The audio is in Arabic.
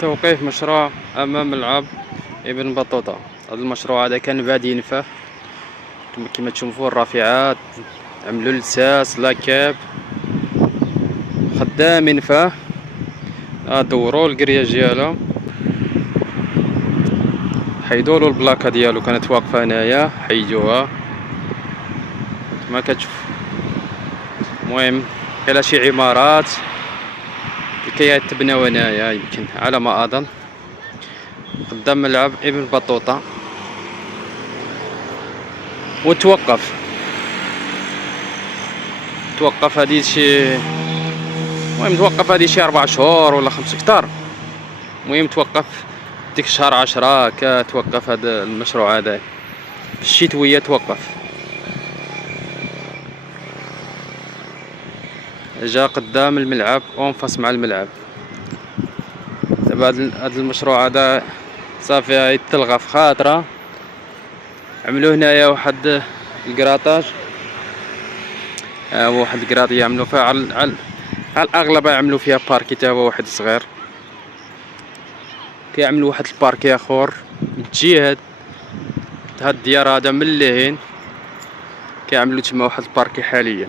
توقيف مشروع أمام ملعب ابن بطوطة. هذا المشروع هذا كان بادي ينفع كما تشوفوا، الرافعات عملوا لساس لاكاب خدام ينفع. دوروا القرياج ديالو، حيدولو البلاكه ديالو كانت واقفه هنايا، حيدوها كما كتشوف. المهم كاين شي عمارات اللي كيتبناو هنايا يمكن على ما اظن قدام ملعب ابن بطوطة، وتوقف هادي شي، المهم توقف هادي شي 4 شهور ولا 5 كتار. المهم توقف ديك شهر 10 كتوقف هذا المشروع هذا في الشتوية توقف. جا قدام الملعب اونفاس مع الملعب. دابا هذا المشروع هذا صافي يتلغى في خاطره. عملوا هنايا واحد الكراطاج، واحد الكراطيه عملوا فيها على الاغلب يعملوا فيها باركي تا هو واحد صغير. كيعملوا واحد الباركي اخر من الجهه هاد الديار هذا من اللهين، كيعملوا تما واحد الباركي حاليا.